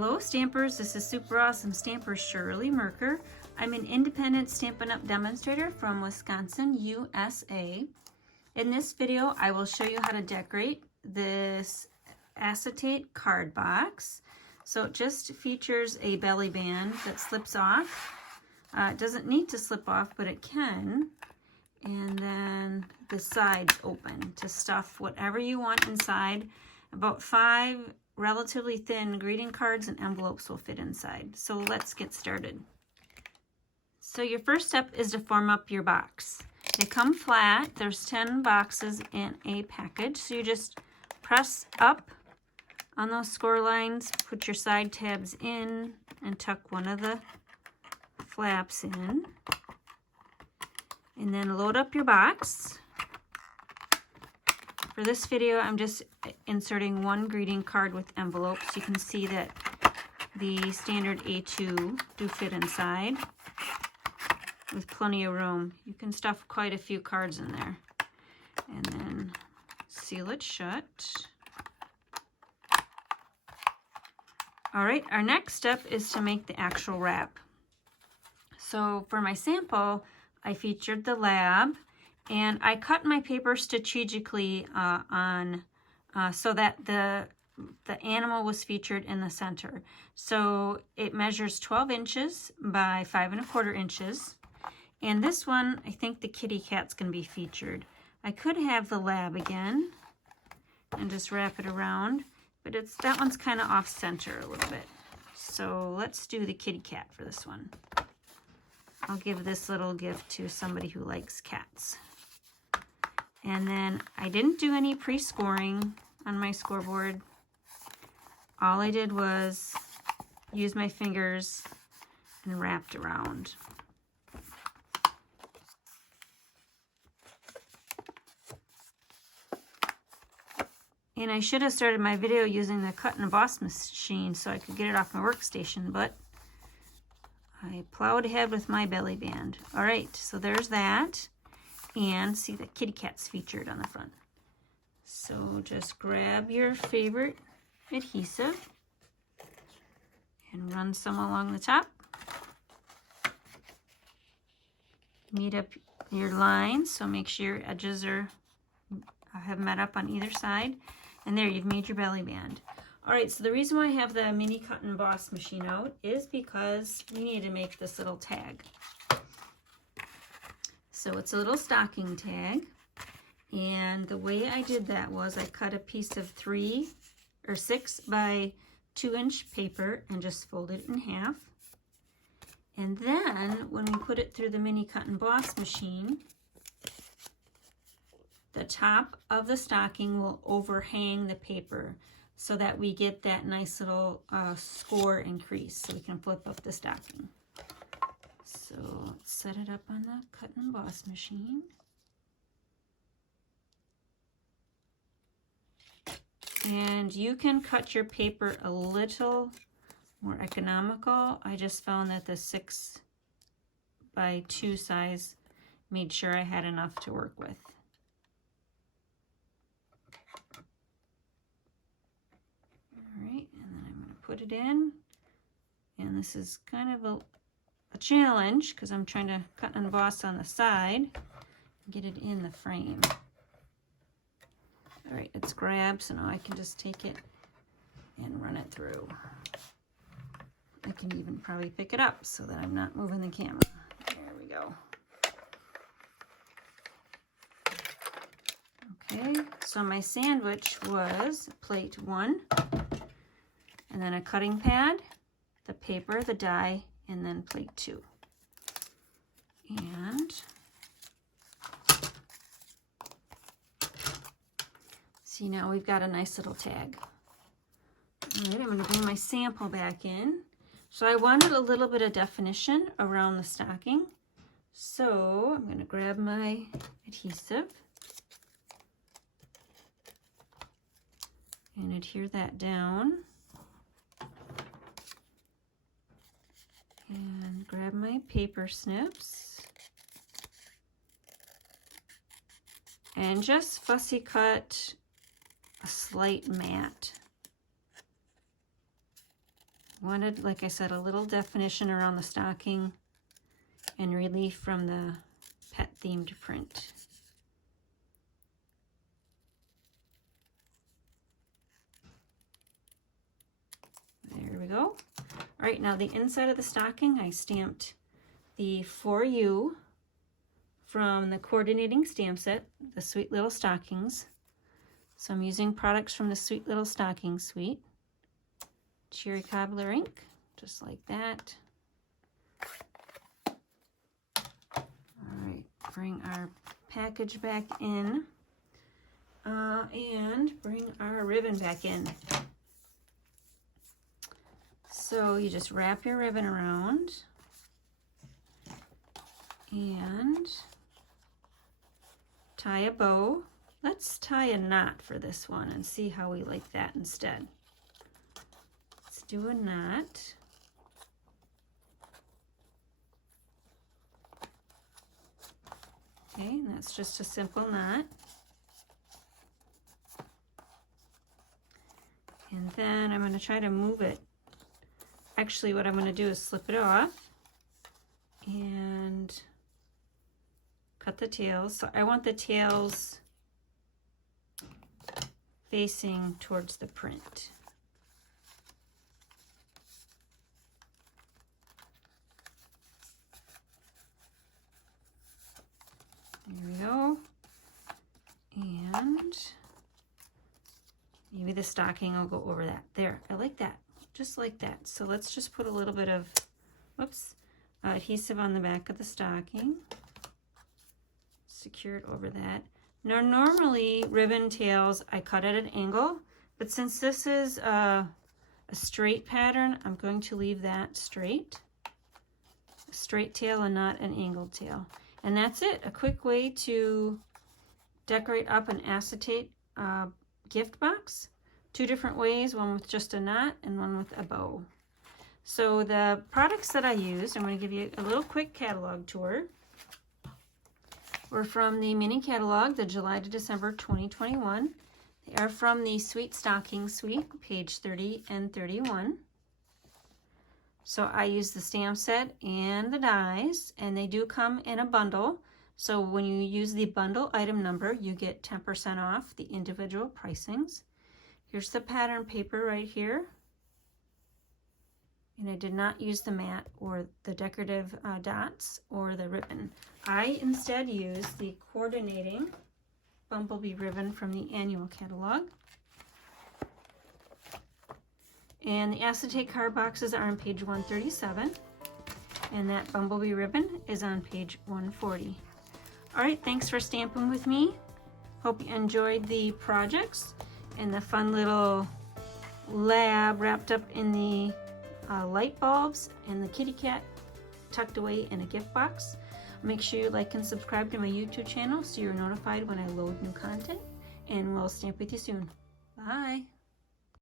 Hello Stampers, this is Super Awesome Stamper Shirley Merker. I'm an independent Stampin' Up! Demonstrator from Wisconsin, USA. In this video, I will show you how to decorate this acetate card box. So it just features a belly band that slips off. It doesn't need to slip off, but it can. And then the sides open to stuff whatever you want inside. About 5 relatively thin greeting cards and envelopes will fit inside. So let's get started. So your first step is to form up your box. They come flat. There's 10 boxes in a package. So you just press up on those score lines, put your side tabs in, and tuck one of the flaps in. And then load up your box. For this video, I'm just inserting one greeting card with envelopes. You can see that the standard A2 do fit inside with plenty of room. You can stuff quite a few cards in there. And then seal it shut. All right, our next step is to make the actual wrap. So for my sample, I featured the lab. And I cut my paper strategically so that the animal was featured in the center. So it measures 12 inches by 5 1/4 inches. And this one, I think the kitty cat's going to be featured. I could have the lab again and just wrap it around, but that one's kind of off center a little bit. So let's do the kitty cat for this one. I'll give this little gift to somebody who likes cats. And then I didn't do any pre-scoring on my scoreboard. All I did was use my fingers and wrapped around. And I should have started my video using the cut and emboss machine so I could get it off my workstation, but I plowed ahead with my belly band. All right, so there's that. And see the kitty cat's featured on the front. So just grab your favorite adhesive and run some along the top. Meet up your lines, so make sure your edges have met up on either side. And there, you've made your belly band. All right, so the reason why I have the mini cut and emboss machine out is because we need to make this little tag. So it's a little stocking tag, and the way I did that was I cut a piece of 3 or 6 by 2 inch paper and just folded it in half. And then when we put it through the mini cut and emboss machine, the top of the stocking will overhang the paper so that we get that nice little score increase so we can flip up the stocking. So let's set it up on the cut and emboss machine. And you can cut your paper a little more economical. I just found that the 6 by 2 size made sure I had enough to work with. All right, and then I'm going to put it in. And this is kind of a challenge because I'm trying to cut and emboss on the side and get it in the frame. All right, it's grabbed, so now I can just take it and run it through. I can even probably pick it up so that I'm not moving the camera. There we go. Okay, so my sandwich was plate 1, and then a cutting pad, the paper, the die, and then plate 2. And see, now we've got a nice little tag. All right, I'm going to bring my sample back in. So I wanted a little bit of definition around the stocking. So I'm going to grab my adhesive and adhere that down. And grab my paper snips and just fussy cut a slight mat. Wanted, like I said, a little definition around the stocking and relief from the pet themed print. There we go. All right, now the inside of the stocking, I stamped the For You from the coordinating stamp set, the Sweet Little Stockings. So I'm using products from the Sweet Little Stockings Suite. Cherry cobbler ink, just like that. All right, bring our package back in and bring our ribbon back in. So you just wrap your ribbon around and tie a bow. Let's tie a knot for this one and see how we like that instead. Let's do a knot. Okay, and that's just a simple knot. And then I'm going to try to move it. Actually, what I'm going to do is slip it off and cut the tails. So I want the tails facing towards the print. There we go. And maybe the stocking will go over that. There, I like that. Just like that. So let's just put a little bit of, adhesive on the back of the stocking. Secure it over that. Now normally ribbon tails, I cut at an angle, but since this is a straight pattern, I'm going to leave that straight. A straight tail and not an angled tail. And that's it, a quick way to decorate up an acetate gift box. Two different ways, one with just a knot and one with a bow. So the products that I used, I'm going to give you a little quick catalog tour. We're from the mini catalog, the July to December 2021. They are from the Sweet Stockings Suite, page 30 and 31. So I use the stamp set and the dies, and they do come in a bundle. So when you use the bundle item number, you get 10% off the individual pricings. Here's the pattern paper right here. And I did not use the matte or the decorative dots or the ribbon. I instead used the coordinating bumblebee ribbon from the annual catalog. And the acetate card boxes are on page 137. And that bumblebee ribbon is on page 140. All right, thanks for stamping with me. Hope you enjoyed the projects and the fun little lab wrapped up in the light bulbs and the kitty cat tucked away in a gift box. Make sure you like and subscribe to my YouTube channel so you're notified when I load new content, and we'll stamp with you soon. Bye.